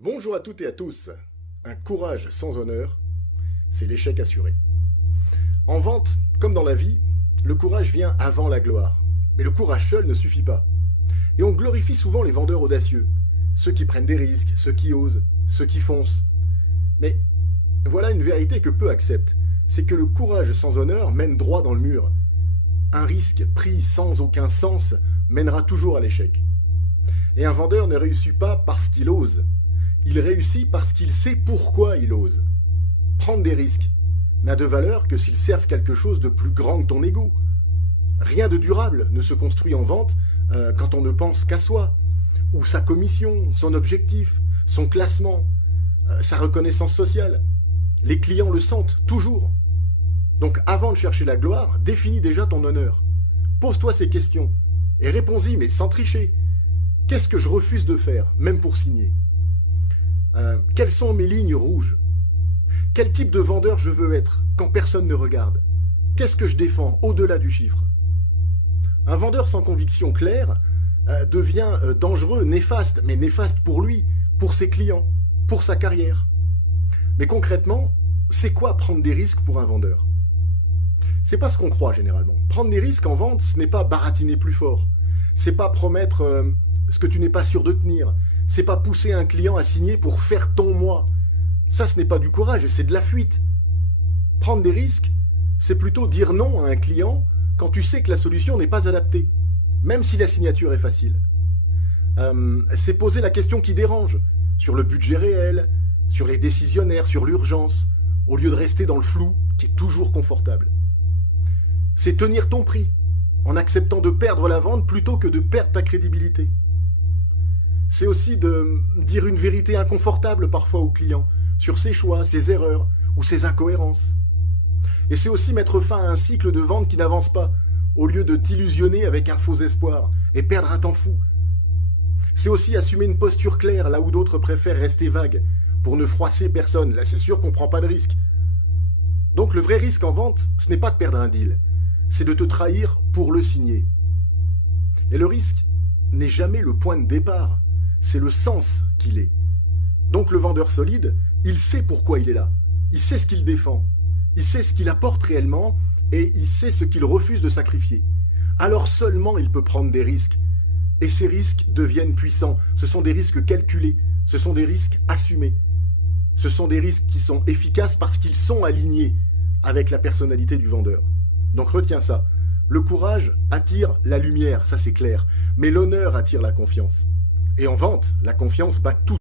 Bonjour à toutes et à tous. Un courage sans honneur, c'est l'échec assuré. En vente, comme dans la vie, le courage vient avant la gloire. Mais le courage seul ne suffit pas. Et on glorifie souvent les vendeurs audacieux, ceux qui prennent des risques, ceux qui osent, ceux qui foncent. Mais voilà une vérité que peu acceptent, c'est que le courage sans honneur mène droit dans le mur. Un risque pris sans aucun sens mènera toujours à l'échec. Et un vendeur ne réussit pas parce qu'il ose. Il réussit parce qu'il sait pourquoi il ose. Prendre des risques n'a de valeur que s'ils servent quelque chose de plus grand que ton ego. Rien de durable ne se construit en vente quand on ne pense qu'à soi, ou sa commission, son objectif, son classement, sa reconnaissance sociale. Les clients le sentent toujours. Donc avant de chercher la gloire, définis déjà ton honneur. Pose-toi ces questions et réponds-y, mais sans tricher. Qu'est-ce que je refuse de faire, même pour signer ? Quelles sont mes lignes rouges? Quel type de vendeur je veux être quand personne ne regarde? Qu'est-ce que je défends au-delà du chiffre? Un vendeur sans conviction claire devient dangereux, néfaste, mais néfaste pour lui, pour ses clients, pour sa carrière. Mais concrètement, c'est quoi prendre des risques pour un vendeur? C'est pas ce qu'on croit généralement. Prendre des risques en vente, ce n'est pas baratiner plus fort. C'est pas promettre ce que tu n'es pas sûr de tenir. C'est pas pousser un client à signer pour faire ton moi. Ça, ce n'est pas du courage, c'est de la fuite. Prendre des risques, c'est plutôt dire non à un client quand tu sais que la solution n'est pas adaptée, même si la signature est facile. C'est poser la question qui dérange, sur le budget réel, sur les décisionnaires, sur l'urgence, au lieu de rester dans le flou qui est toujours confortable. C'est tenir ton prix, en acceptant de perdre la vente plutôt que de perdre ta crédibilité. C'est aussi de dire une vérité inconfortable parfois au client, sur ses choix, ses erreurs ou ses incohérences. Et c'est aussi mettre fin à un cycle de vente qui n'avance pas, au lieu de t'illusionner avec un faux espoir et perdre un temps fou. C'est aussi assumer une posture claire là où d'autres préfèrent rester vagues, pour ne froisser personne. Là, c'est sûr qu'on ne prend pas de risque. Donc le vrai risque en vente, ce n'est pas de perdre un deal, c'est de te trahir pour le signer. Et le risque n'est jamais le point de départ, c'est le sens qu'il est. Donc le vendeur solide, il sait pourquoi il est là, il sait ce qu'il défend, il sait ce qu'il apporte réellement et il sait ce qu'il refuse de sacrifier. Alors seulement il peut prendre des risques. Et ces risques deviennent puissants. Ce sont des risques calculés, ce sont des risques assumés. Ce sont des risques qui sont efficaces parce qu'ils sont alignés avec la personnalité du vendeur. Donc retiens ça. Le courage attire la lumière, ça c'est clair. Mais l'honneur attire la confiance. Et en vente, la confiance bat tout.